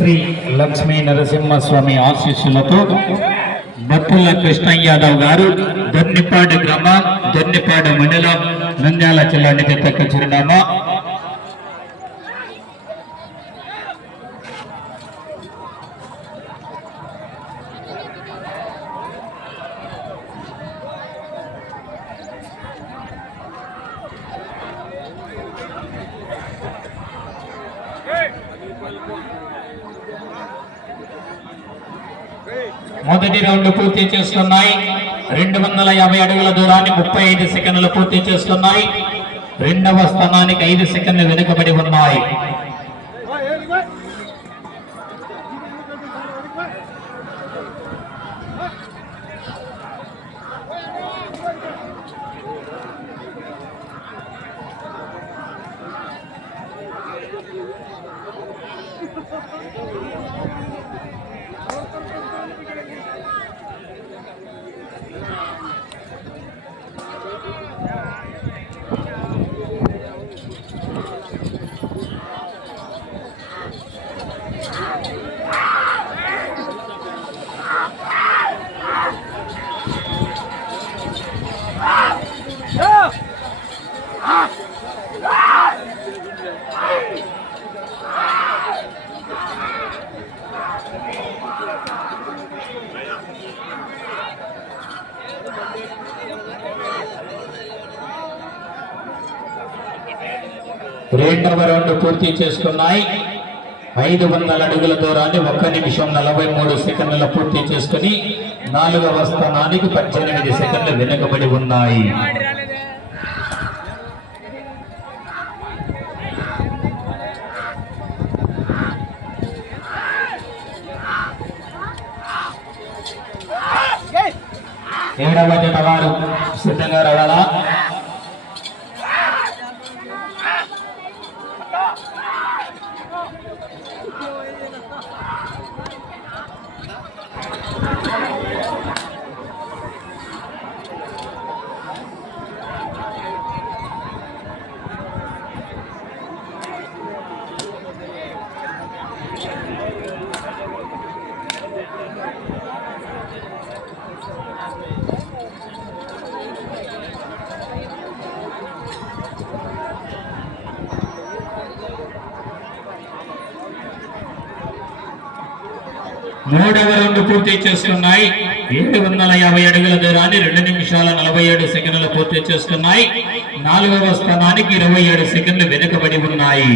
శ్రీ లక్ష్మీ నరసింహస్వామి ఆశీస్సులతో బత్తుల కృష్ణ యాదవ్ గారు దొన్నిపాడు గ్రామం దొన్నిపాడు మండలం నంద్యాల జిల్లానికి తక్క చిరునామా. మొదటి రౌండ్ పూర్తి చేస్తున్నాయి. 250 అడుగుల దూరాన్ని 35 సెకండ్లు పూర్తి చేస్తున్నాయి. రెండవ స్థానానికి 5 సెకండ్లు వెనుకబడి ఉన్నాయి. రెండవ రౌండ్ పూర్తి చేసుకున్నాయి. 500 అడుగుల దూరాన్ని 1 నిమిషం 43 సెకండ్ల పూర్తి చేసుకుని 4వ స్థానానికి 18 సెకండ్లు వెనుకబడి ఉన్నాయి. ఏడవ జత వారు సిద్ధంగా రావాలా? మూడవ రౌండ్ పూర్తి చేసుకున్నాయి. 750 అడుగుల దూరాన్ని 2 నిమిషాల 47 సెకండ్లు పూర్తి చేసుకున్నాయి. 4వ స్థానానికి 27 సెకండ్లు వెనుకబడి ఉన్నాయి.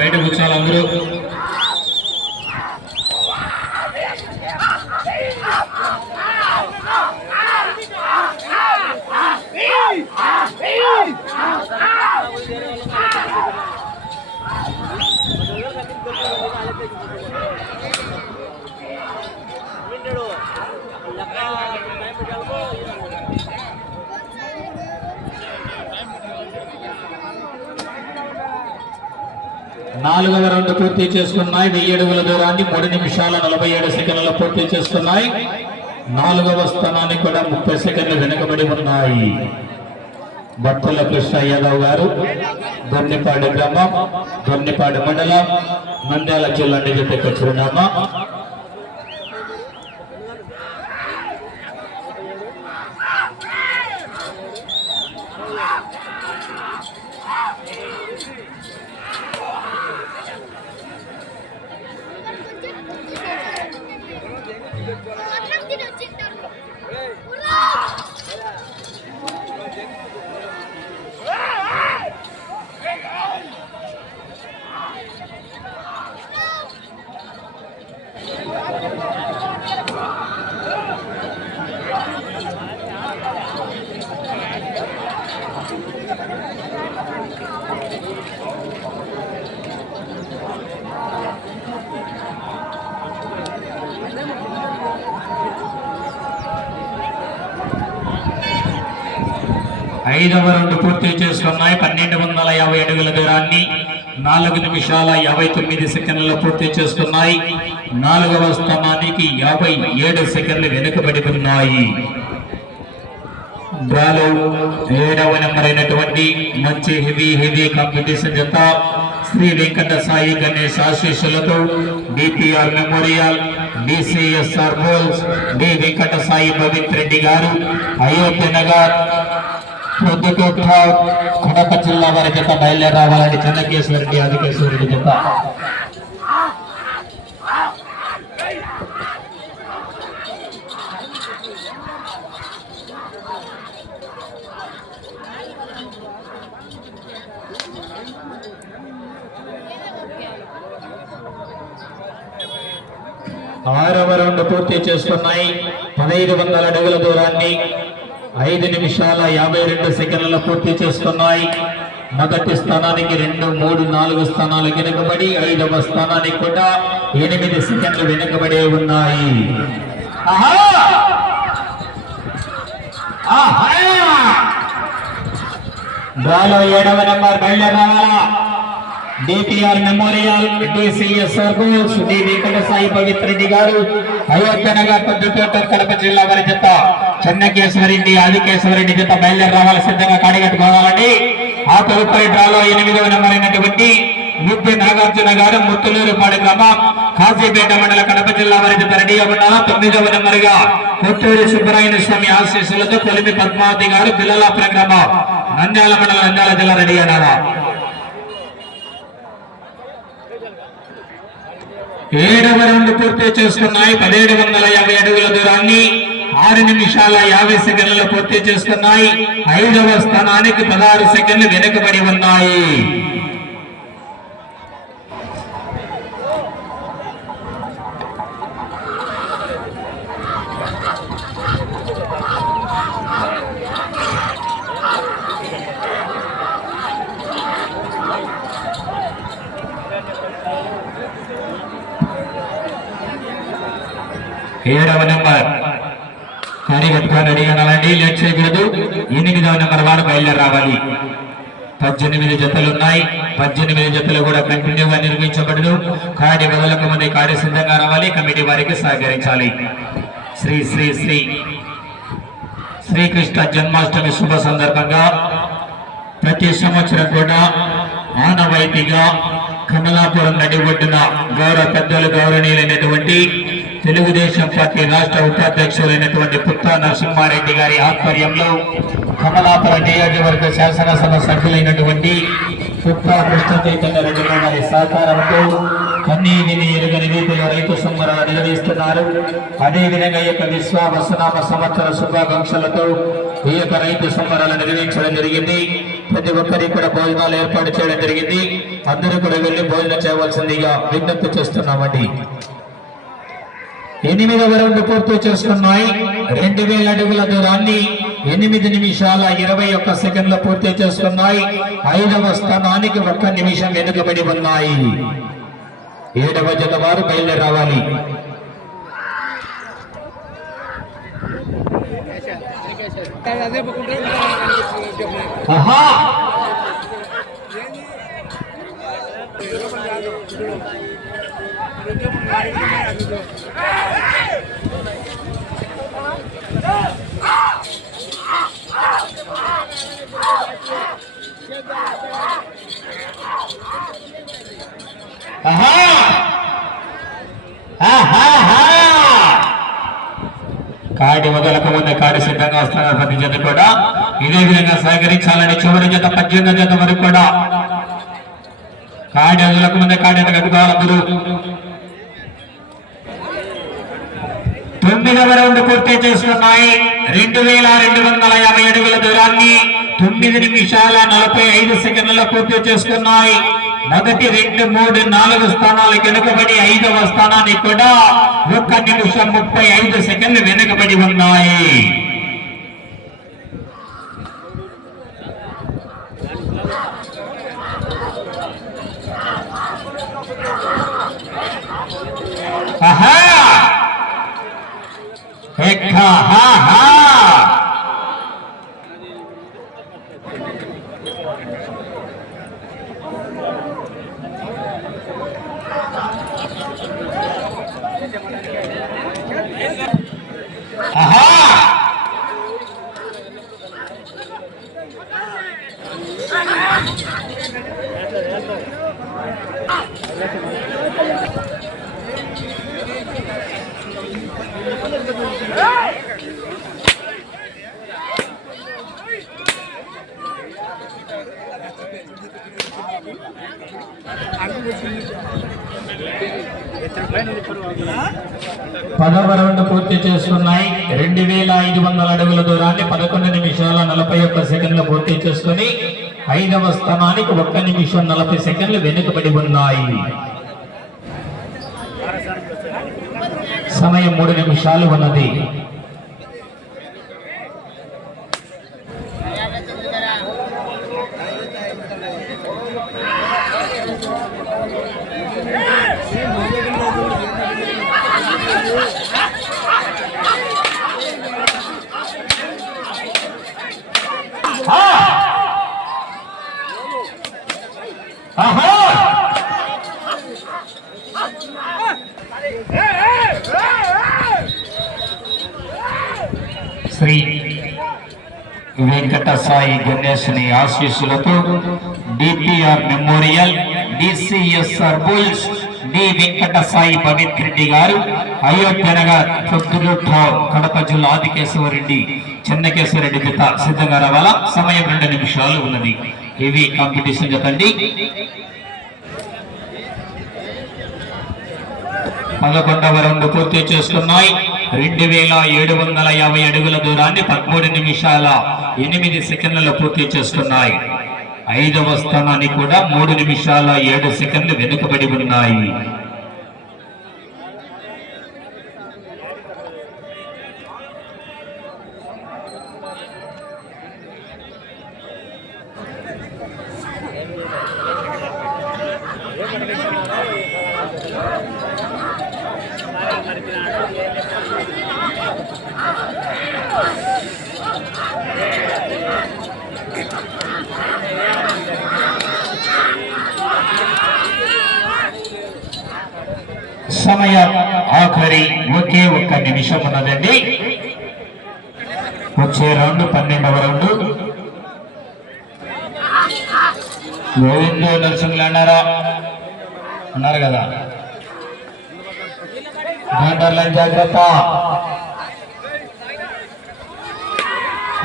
బయట కూర్చోవాలి అందరూ. నాలుగవ రౌండ్ పూర్తి చేసుకున్నాయి. 1000 అడుగుల దూరాన్ని 3 నిమిషాల 47 సెకండ్లు పూర్తి చేసుకున్నాయి. 4వ స్థానానికి కూడా 30 సెకండ్లు వెనుకబడి ఉన్నాయి. బత్తుల కృష్ణ యాదవ్ గారు దొన్నిపాడు గ్రామం దొన్నిపాడు మండలం నంద్యాల జిల్లా నిజత చిరునామా. ఐదవ రౌండ్ పూర్తి చేసుకున్నాయి. 1250 అడుగుల దూరాన్ని 4 నిమిషాల 59 సెకండ్లలో పూర్తి చేసుకున్నాయి. 4వ స్థానానికి 57 సెకండ్లు వెనుకబడి ఉన్నాయి. డ్రాలో 7వ నెంబర్ అయినటువంటి మంచి హెవీ కాంపిటీషన్ జత శ్రీ వెంకట సాయి గణేష్ ఆశీస్సులతో DPR memorial DCSR bulls D Venkata Sai Pavitra Reddy గారు అయోధ్య నగర్ ప్రొద్దుకోట కడప జిల్లా వారి జత బయలుదేరి రావాలని చెన్నకేశ్వరరెడ్డి ఆదికేశ్వరరెడ్డి జత. ఆరవ రౌండ్ పూర్తి చేసుకున్నాయి. 1500 అడుగుల దూరాన్ని 5 నిమిషాల 52 సెకండ్లలో పూర్తి చేసుకున్నాయి. మొదటి స్థానానికి 2, 3, 4 స్థానాలు వెనుకబడి 5వ స్థానానికి కూడా 8 సెకండ్లు వెనుకబడి ఉన్నాయి. డ్రాలో 7వ నెంబర్ బయలుదేరి రావాలా. DPR memorial DCSR bulls D Venkata Sai Pavitra Reddy గారు అయోధ్య నగర్ పొద్దుటోట కడప జిల్లా వారి జత చెన్నకేశ్వరరెడ్డి ఆదికేశ్వరరెడ్డి జత బయలుదేరి రావాలి. సిద్ధంగా కాడిగట్టుకోవాలండి. ఆ తదుపరి డ్రాలో 8వ నెంబర్ అయినటువంటి విద్య నాగార్జున గారు ముత్తులూరుపాడు గ్రామం కాజీపేట మండల కడప జిల్లా వారి జత రెడీగా ఉన్నారు. 9వ నెంబర్ గా కొత్తూరి సుబ్బరాయణ స్వామి ఆశీస్సులతో కొలిమి పద్మావతి గారు పిల్లలాపురం గ్రామం నంద్యాల మండల నంద్యాల జిల్లా రెడీ అన్నారా. 7వ రౌండ్ పూర్తి చేసుకున్నాయి. 1750 అడుగుల దూరాన్ని 6 నిమిషాల 50 సెకండ్లలో పూర్తి చేసుకున్నాయి. 5వ స్థానానికి 16 సెకండ్లు వెనుకబడి ఉన్నాయి. ఏడవ నెంబర్ కార్యకర్త రెడీ అనాలండి. లేట్ చేయకూడదు. 8వ నెంబర్ వారు బయలుదేరి రావాలి. 18 జతలున్నాయి. 18 జతలు కూడా కంటిన్యూగా నిర్వహించబడదు. కాడి మొదలకు మంది కాడి సిద్ధంగా రావాలి. కమిటీ వారికి సహకరించాలి. శ్రీ శ్రీ శ్రీ శ్రీకృష్ణ జన్మాష్టమి శుభ సందర్భంగా ప్రతి సంవత్సరం కూడా ఆనవాయితీగా కమలాపురం నడి ఒడ్డున గౌరవ పెద్దలు గౌరవనీయులైనటువంటి తెలుగుదేశం పార్టీ రాష్ట్ర ఉపాధ్యక్షులైనటువంటి పుత్తా నరసింహారెడ్డి గారి ఆధ్వర్యంలో కమలాపురం నియోజకవర్గ శాసనసభ సభ్యులైనటువంటి పుత్తా కృష్ణ చైతన్య రెడ్డి గారి సహకారంతో కన్నీ విని ఎరుగని రీతిలో రైతు సంబరాలు నిర్వహిస్తున్నారు. అదేవిధంగా ఈ యొక్క విశ్వావసనామ సంవత్సర శుభాకాంక్షలతో ఈ యొక్క రైతు సంబరాలు నిర్వహించడం జరిగింది. ప్రతి ఒక్కరికి కూడా భోజనాలు ఏర్పాటు చేయడం జరిగింది. అందరూ కూడా వెళ్లి భోజనం చేయవలసిందిగా విజ్ఞప్తి చేస్తున్నామండి. 8వ రౌండ్ పూర్తి చేసుకున్నాయి. 2000 అడుగుల దూరాన్ని 8 నిమిషాల 21 సెకండ్లు పూర్తి చేసుకున్నాయి. 5వ స్థానానికి 1 నిమిషం వెనుకబడి ఉన్నాయి. 7వ జత వారు బయలుదేరి రావాలి. కాడి మొదలకు ముందు కాడి సిద్ధంగా వస్తున్నారు. ప్రతి జత కూడా ఇదే విధంగా సహకరించాలని చివరి జత 18వ జత వరకు కూడా కాడి మొదలకు ముందే కాడి కట్టుకోవాలి. 9వ రౌండ్ పూర్తి చేసుకున్నాయి. 2250 అడుగుల దూరాన్ని 9 నిమిషాల 45 సెకండ్లలో పూర్తి చేసుకున్నాయి. మొదటి 2, 3, 4 స్థానాలు వెనుకబడి 5వ స్థానానికి కూడా 1 నిమిషం 35 సెకండ్లు వెనుకబడి ఉన్నాయి. పదవ రౌండ్ పూర్తి చేసుకున్నాయి. 2500 అడుగుల దూరాన్ని 11 నిమిషాల 41 సెకండ్లు పూర్తి చేసుకుని 5వ స్థానానికి 1 నిమిషం 40 సెకండ్లు వెనుకబడి ఉన్నాయి. సమయం 3 నిమిషాలు ఉన్నది. శ్రీ వెంకట సాయి గణేశుని ఆశీస్సులతో DPR memorial DCSR bulls D Venkata Sai Pavitra Reddy గారు అయోధ్య నగర్ పొద్దులూరు కడప జిల్లా ఆదికేశవరెడ్డి చెన్నకేశవరెడ్డి జత సిద్ధంగా రావాలా. సమయం 2 నిమిషాలు ఉన్నది. ఇవి కాంపిటీషన్ జతండి. 11వ రౌండ్ పూర్తి చేసుకున్నాయి. 2750 అడుగుల దూరాన్ని 13 నిమిషాల 8 సెకండ్లలో పూర్తి చేసుకున్నాయి. 5వ స్థానానికి కూడా 3 నిమిషాల 7 సెకండ్లు వెనుకబడి ఉన్నాయి. సమయం ఆఖరి ఒకే 1 నిమిషం ఉన్నదండి. వచ్చే రౌండ్ 12వ రౌండ్. గోవిందో నరసింహులు అన్నారు కదా, జాగ్రత్త.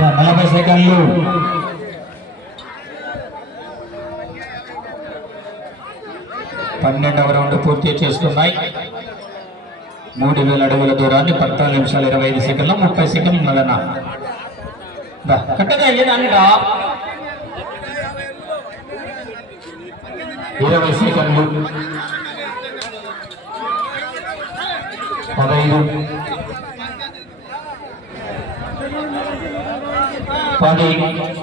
40 సెకండ్లు. పన్నెండవ రౌండ్ పూర్తి చేసుకున్నాయి. 3000 అడుగుల దూరాన్ని 14 నిమిషాల 25 సెకండ్లు 30 సెకండ్లు ఉన్నదన్నా. కట్టగా అయ్యేదాన్నిరా 20 సెకండ్లు 15 10